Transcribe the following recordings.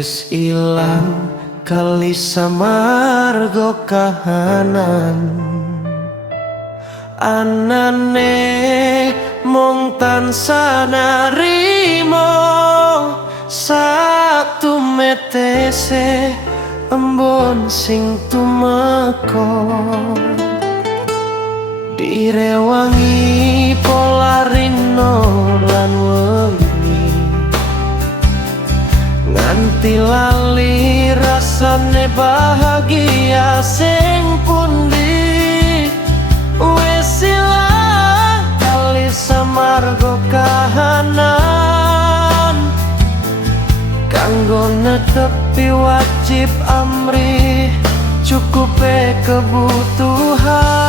Wis ilang kali samargo kahanan, anane mung tansah narimo satu metese embun sing tumeka. Direwangi polarino lan wengi, nganti lali rasane bahagia sing pundi. Wis ilang kali samargo kahanan, kanggo netepi wajib amri cukupe kebutuhan.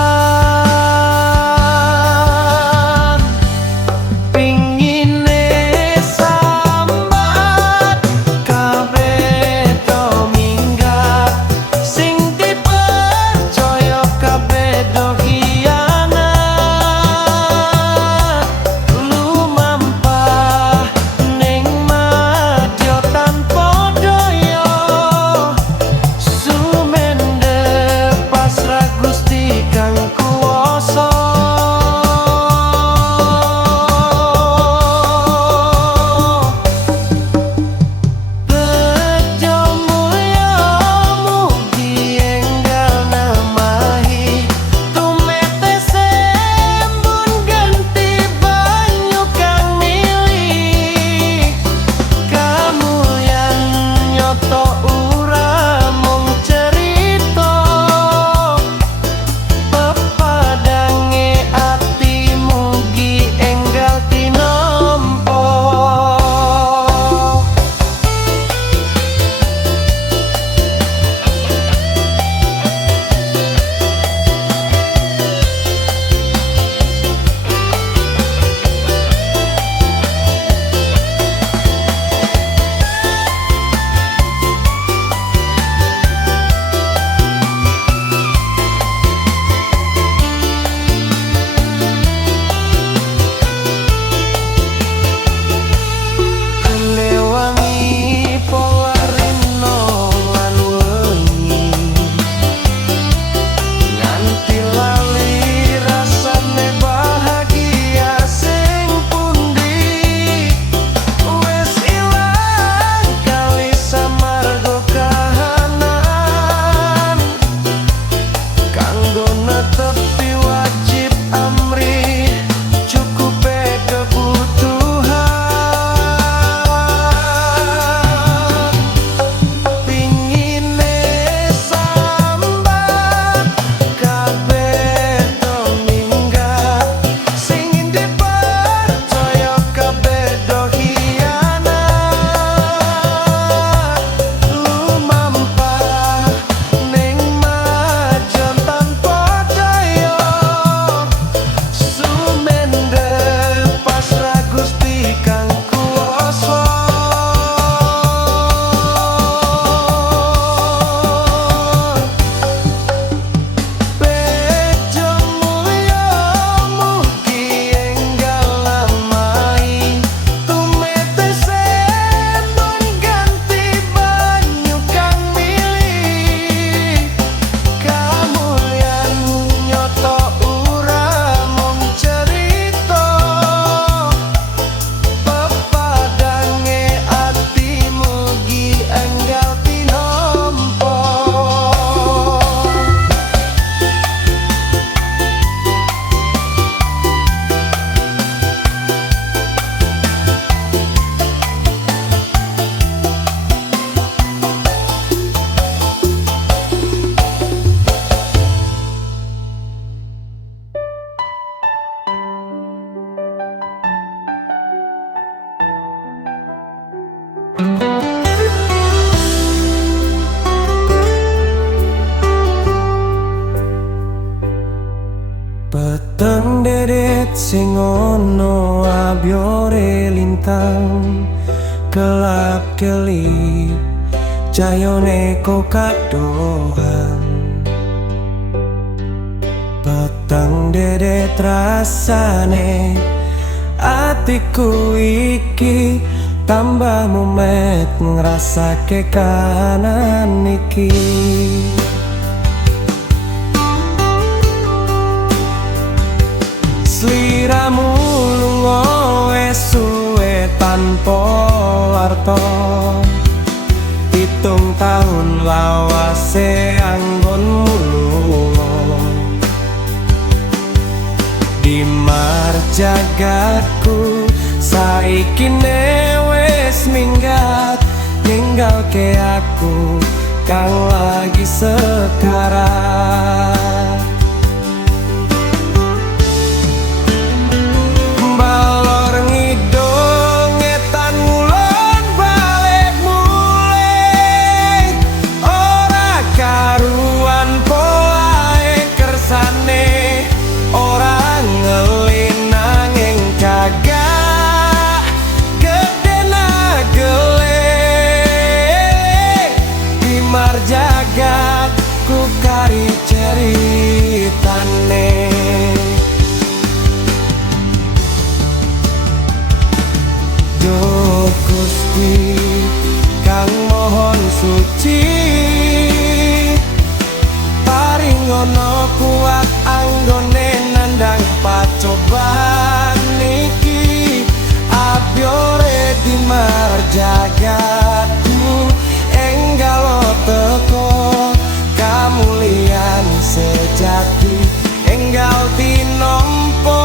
Peteng dedet sing ono abyore lintang, kelap kelip cayone kok kadohan. Peteng dedet rasane atiku iki tambah mumet ngrasake kahanan iki. Sliramu lunga wis suwe tanpa warta, 7 taun lawase anggonmu lunga. Dimar jagatku saiki wis minggat, ninggalke aku kang lagi sekarat. Balor ngidung ngetan ngulon balik mulih, ora karuan polahe kersane, ora ngelin nanging kagak gedena gele. Dimar jagat ku kari ceritane. Duh Gusti kang mohon suci, paringono kuat anggone nandang pacobaan niki. Abyore Dimar jagatku enggalo teko kamulian sejati, enggal tinompo.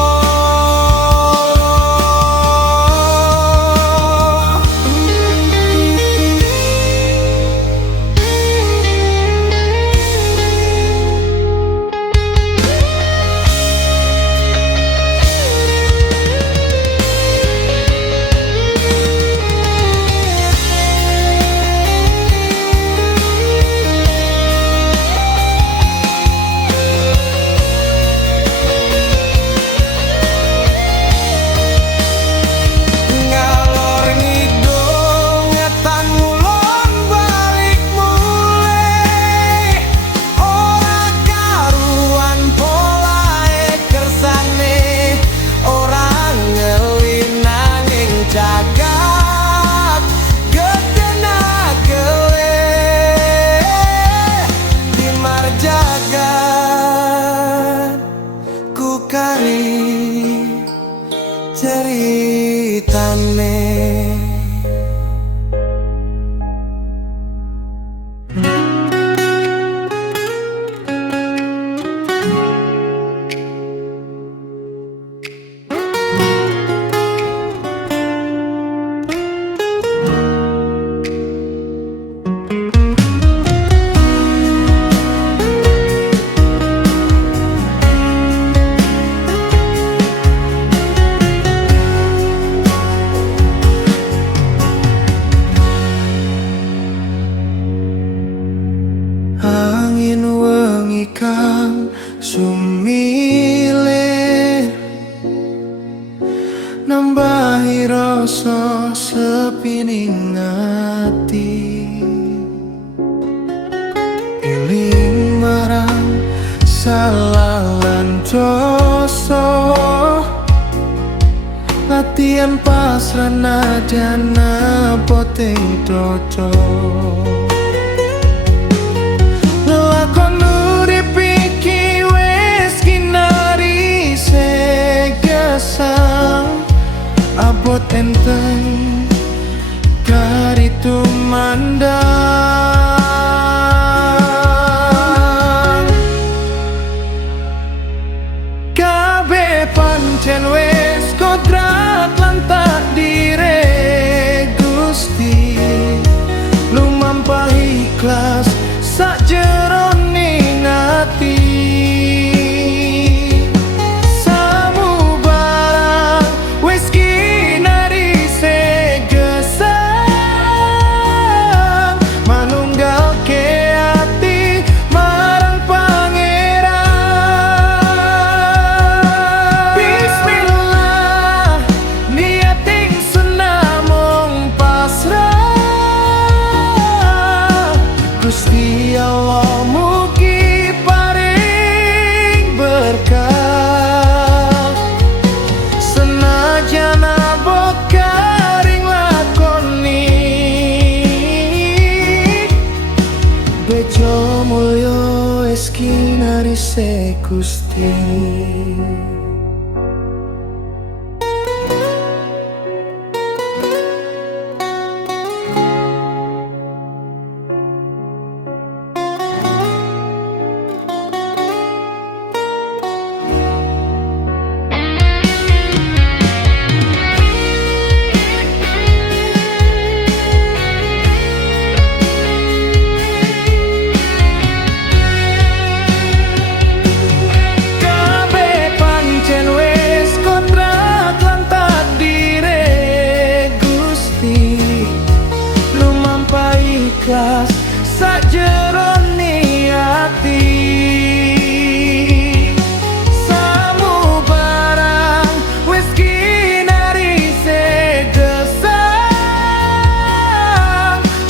Ceritane angin wengi kang sumilir, nambahi rasa sepi ning ati. Eling marang salah lan dosa, latihan pasrah nadana poting dodo. Lelakon urip iki wis kinari segesang, abot enteng kari tumandang. Kabeh pancen wis kodrat lan takdire Gusti, lumampah ikhlas sakjeroning ati. Samu barang wis kinari segesang, manunggalke ati marang Pangeran. Bismillah niating senamung pasrah, Gusti Allah mugi paring berkah. Senajan abot karing lakon kinarise Gusti. Ikhlas sajerone ati, samu barang wis kinarise gesang,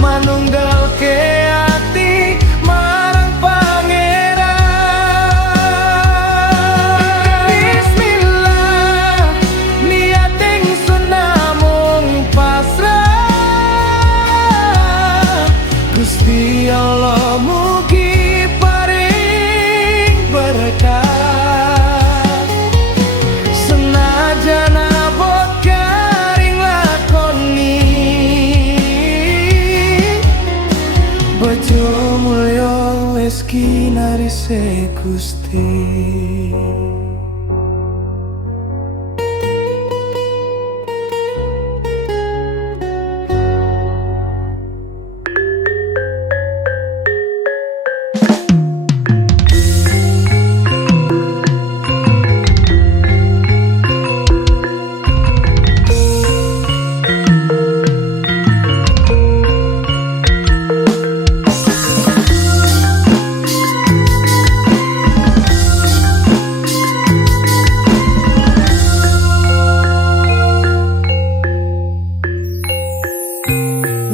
manunggalke ati marang Pangeran. Bismillah, niat ingsun namung pasrah. Gusti Allah mugi paring berkah, senajan abot garing lakoni, bojo mulya wis kinarise Gusti.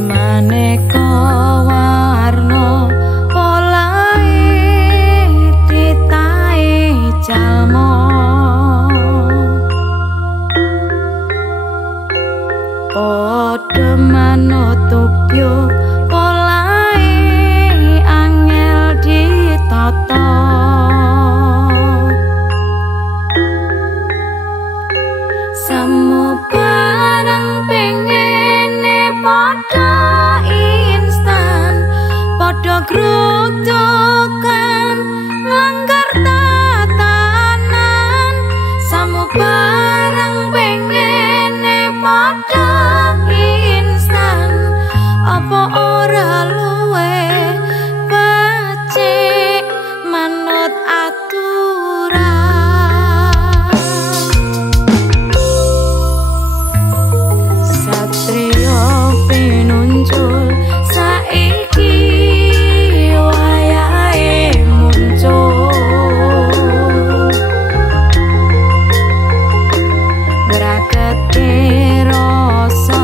Maneka warna polahe titahe jalma, padha manutupyo polahe angel ditata. Semu barang pengene padha instan, padha grojokan langgar tatanan. Semu barang pengene padha instan, apa ora luwe becik manut aturan. Satrio pinuncul saiki wayahe muncul, brakete rasa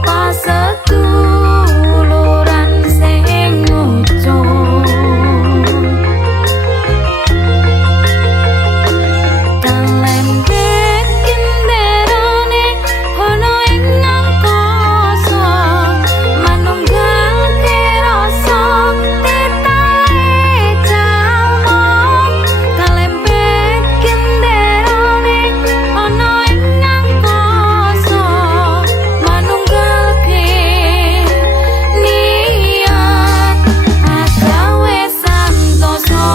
paseduluran sing ngucul. Kalembek kenderane ono ing angkasa, manunggalke rasa titahe jalma. Kalembek kenderane ono ing angkasa, manunggalke niat agawe santosa.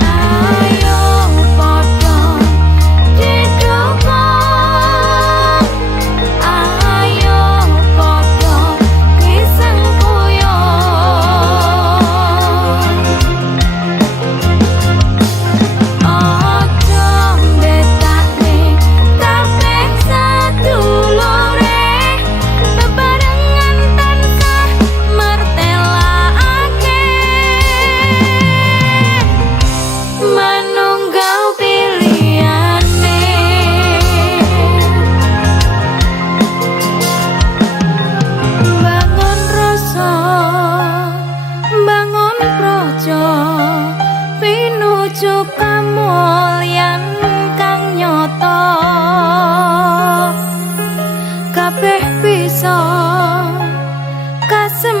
Ayo padha didukung, ayo padha disengkuyung. Aja mbedakne kabeh sedulure, bebarengan tansah martelake. Manunggal pilihane, bangun rasa, bangun praja, pinuju kamulyan kang nyata. Kabeh bisa kasem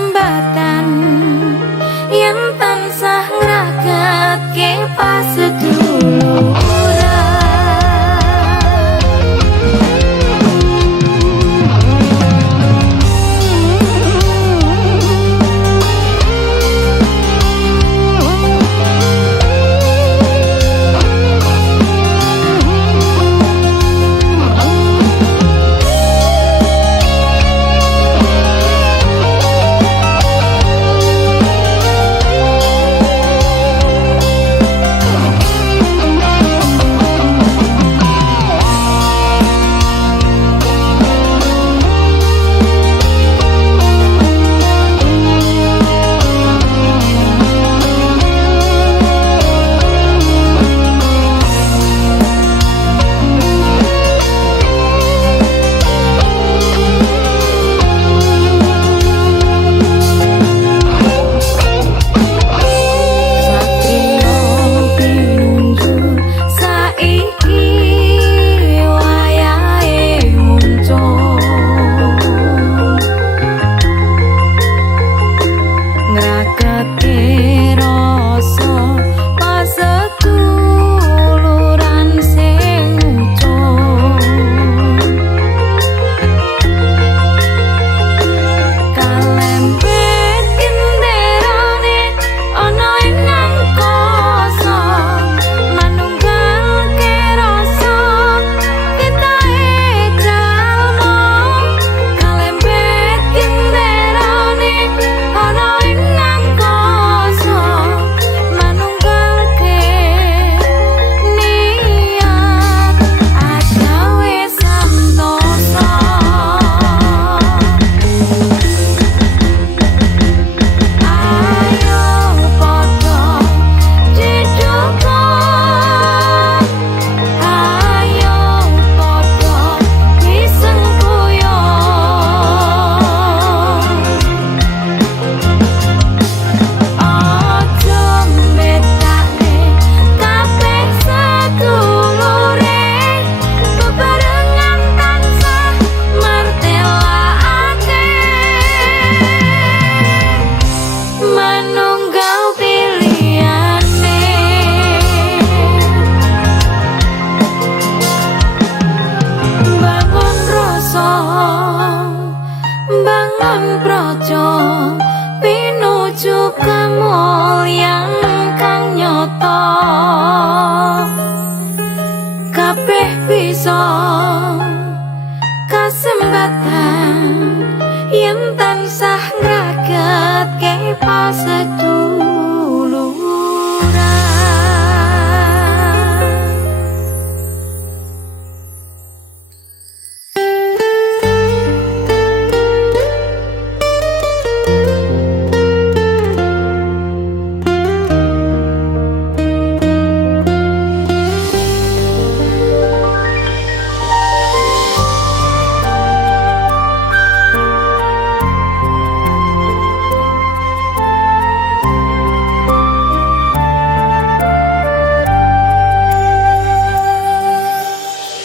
kesehatan yang tansah ngraget ke paseduluran.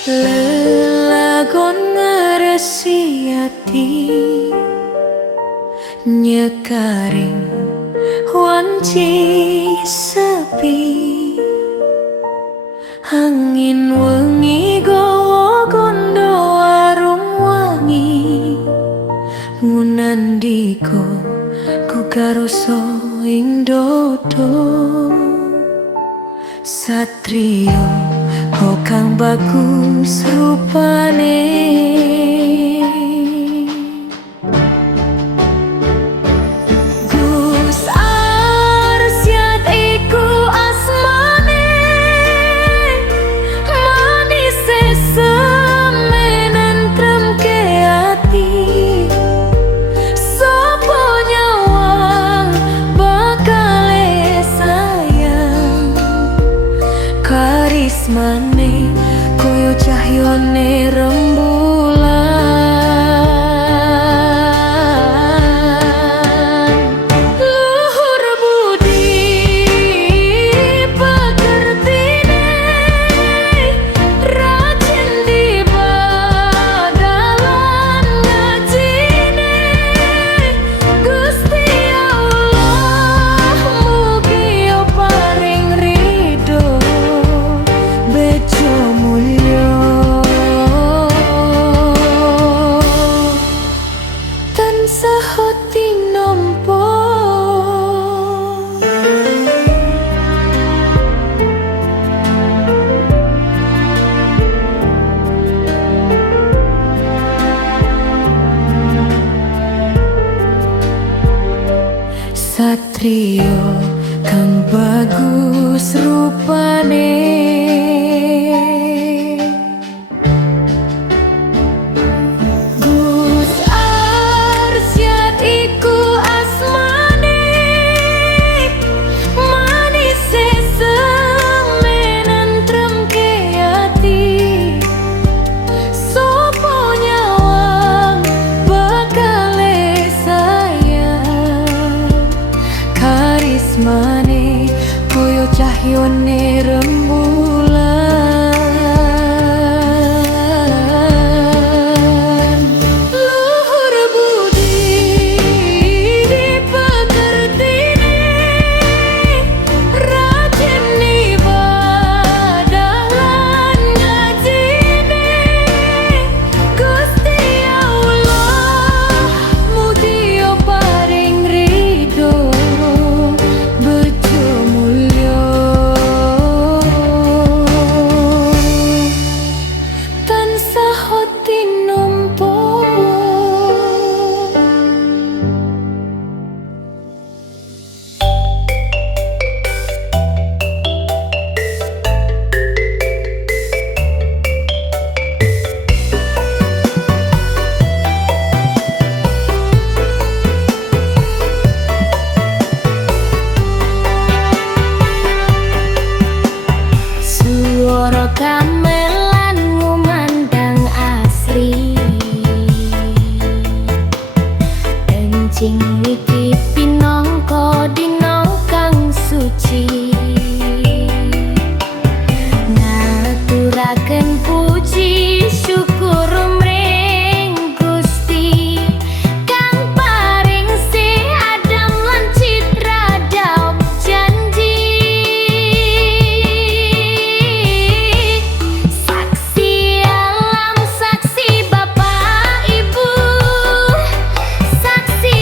Lelagon ngeresi hati nyekaring wanci sepi, angin wengi gowo gondo warung wangi, ngunandiko ku karoso ing dodo. Satrio oh kang bagus rupane, Gus Arsyad iku asmane, manise semenen tremke ati, sopo nyawang bakale sayang, karismane koyo cahyane rembulan. Luhur budi pekertine, rajin di badalan ngajine, Gusti Allah mugi paring ridho bejo mulya, tansah hati nampa. Satrio kang bagus rupane, Gus Arsyad iku asmane, manise semenen tremke ati, sopo nyawang bakale sayang, karismane koyo cahyane rembulan. Luhur budi pekertine, rajin ibadah lan ngajine, Gusti Allah mugi paring ridho bejo mulya, tansah hati nampa. Suara gamelan ngumandang asri, encing iki pinangka dina kang suci, ngaturaken puji syukur mring Gusti kang paring adam lan citra daup janji. Saksi alam, saksi bapak ibu, saksi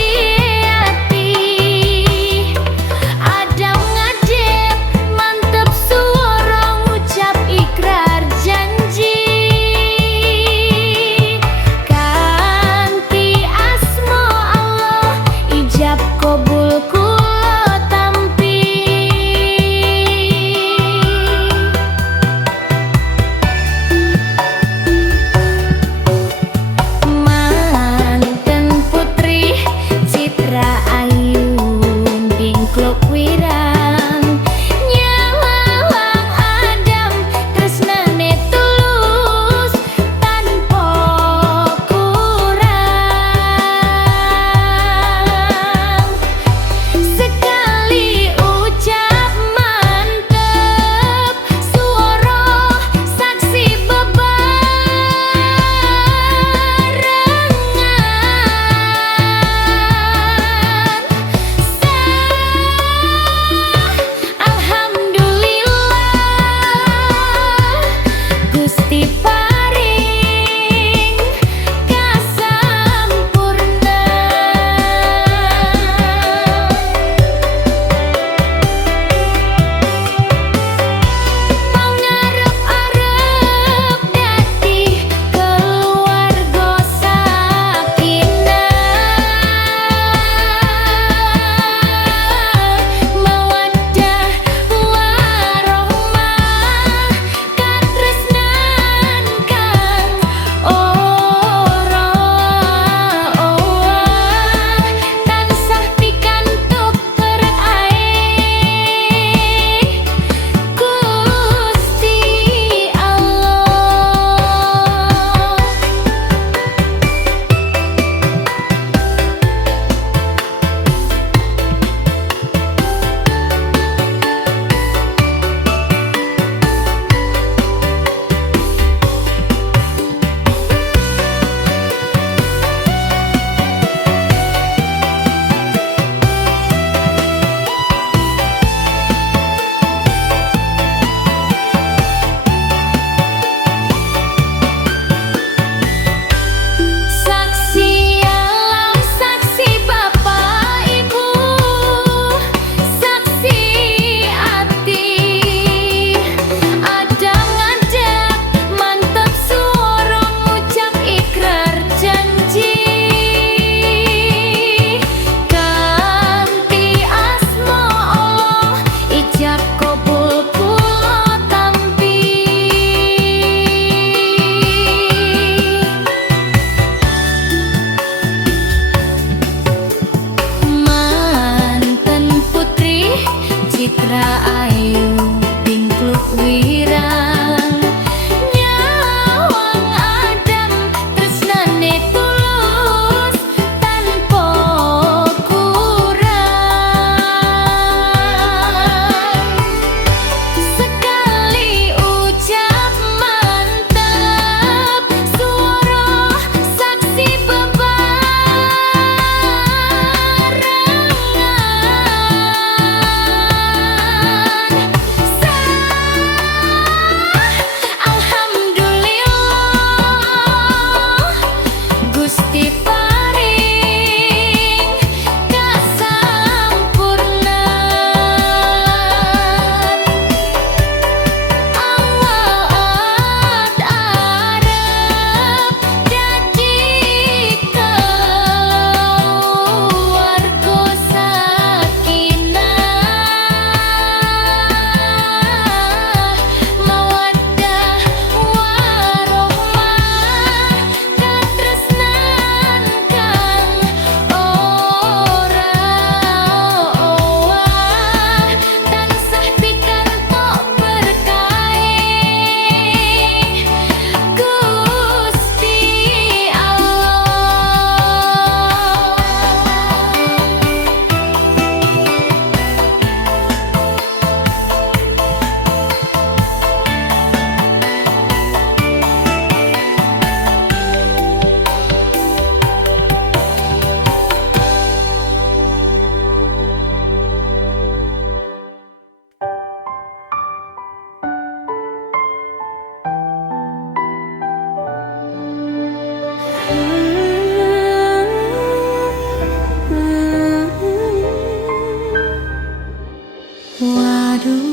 Waduh,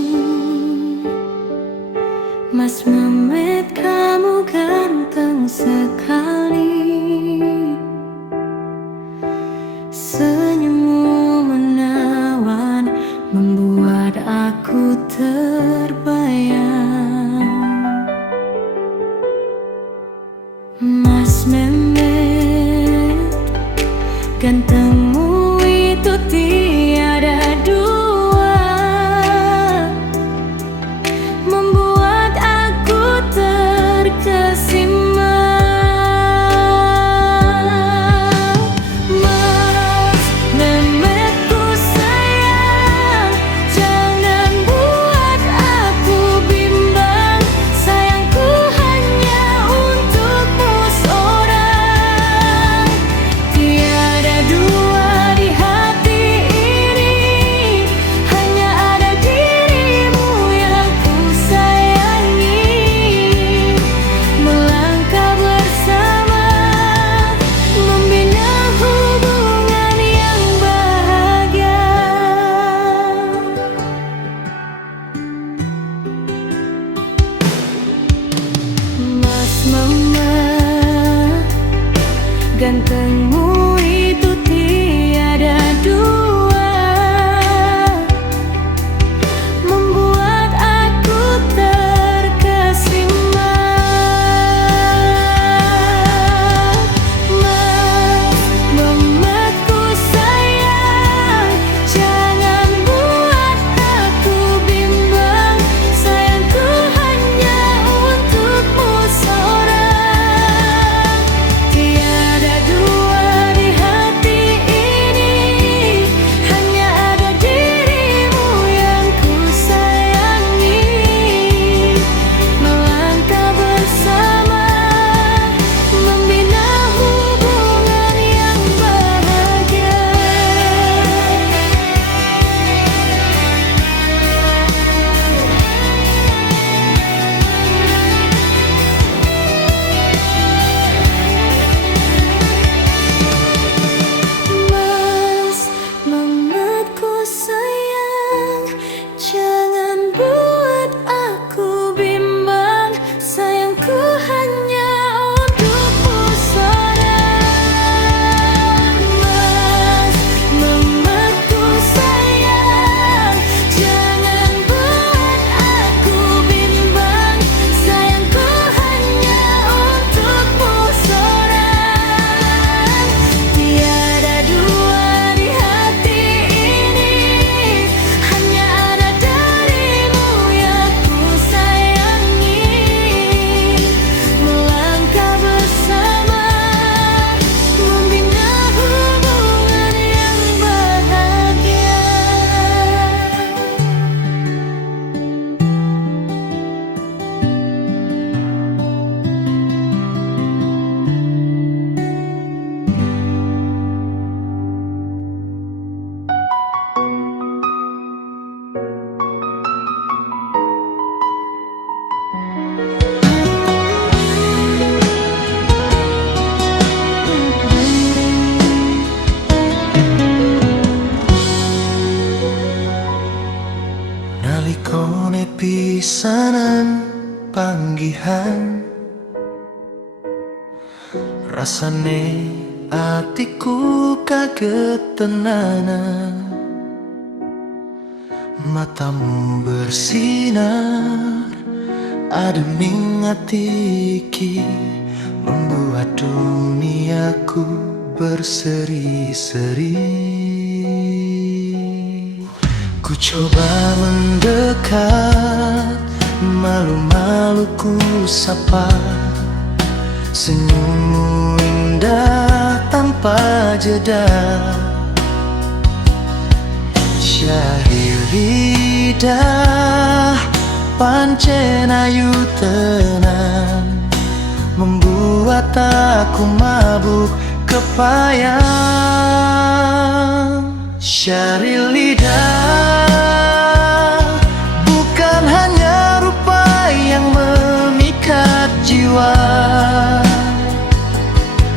Mas Mehmet kamu ganteng sekali. Senyummu menawan membuat aku terbayang. Mas Mehmet, gantengmu itu tiada dua, membuat aku terkesima. Mas Mehmet ku sayang, jangan buat aku bimbang. Sayangku hanya untukmu seorang, tiada dua di hati ini. Hanya ada dirimu yang ku sayangi. Melangkah bersama, membina hubungan yang bahagia. Mas Mehmet, gantengmu itu tiada dua, membuat aku terkesima. Mas Mehmet ku sayang, jangan buat aku bimbang. Sayangku hanya untukmu seorang, tiada dua di pisanan panggihan, rasane atiku kaget tenanan. Matamu bersinar ademing ati iki, membuat duniaku berseri-seri. Ku coba mendekat, malu-malu ku sapa, senyummu indah tanpa jeda. Syahir lidah pancen ayu tenan, membuat aku mabuk kepayang. Syahir lidah bukan hanya rupa yang memikat jiwa,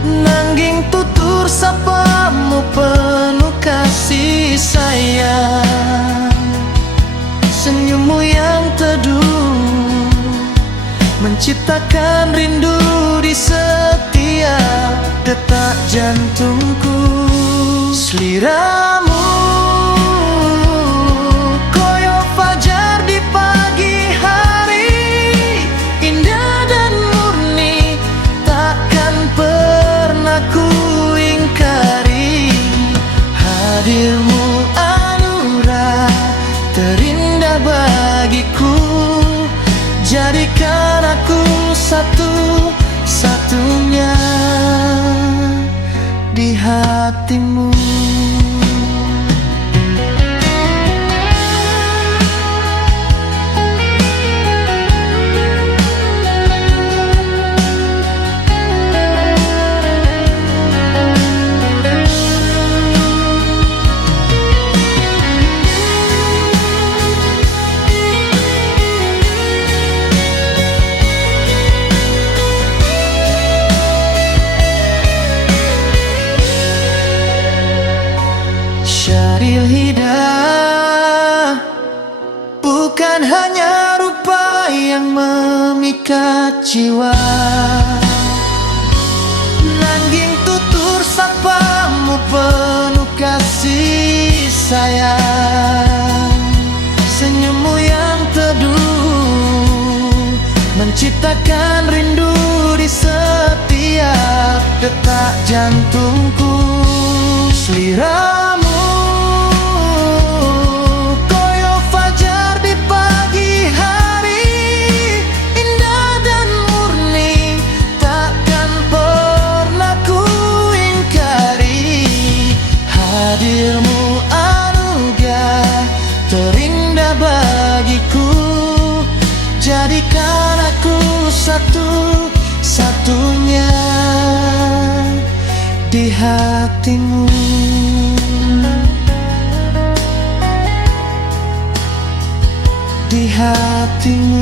nanging tutur sapamu penuh kasih sayang. Senyummu yang teduh menciptakan rindu di setiap detak jantungku. Seliramu koyo fajar di pagi hari, indah dan murni takkan pernah ku ingkari. Hadirmu anugerah terindah bagiku, jadikan aku satu-satunya di hatimu. Syahrir lidah bukan hanya rupa yang memikat jiwa, nanging tutur sapamu penuh kasih sayang. Senyummu yang teduh menciptakan rindu di setiap detak jantungku. Seliramu koyo fajar di pagi hari, indah dan murni takkan pernah ku ingkari. Hadirmu anugerah terindah bagiku, jadikan aku satu-satunya di hatimu. Di hatimu,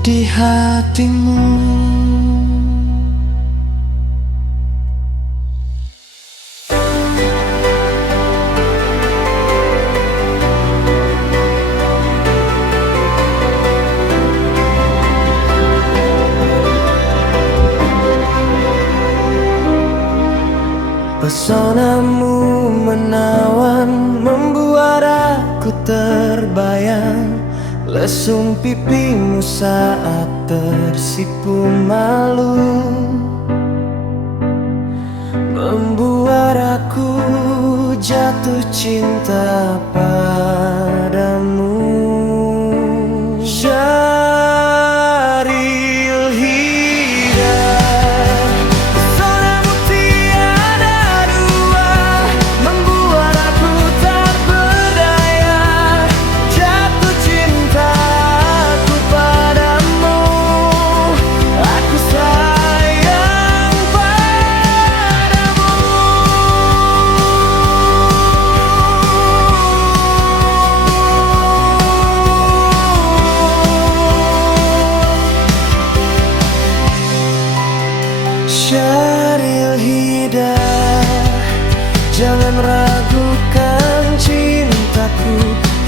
di hatimu. Pesonamu menawan, membuat aku terbayang. Lesung pipimu saat tersipu malu, membuat aku jatuh cinta padamu. Syaril Hidayah, pesonamu tiada dua, membuat aku tak berdaya. Jatuh cintaku padamu, aku sayang padamu. Syaril Hidayah, jangan ragukan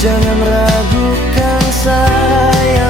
Jangan ragukan sayang.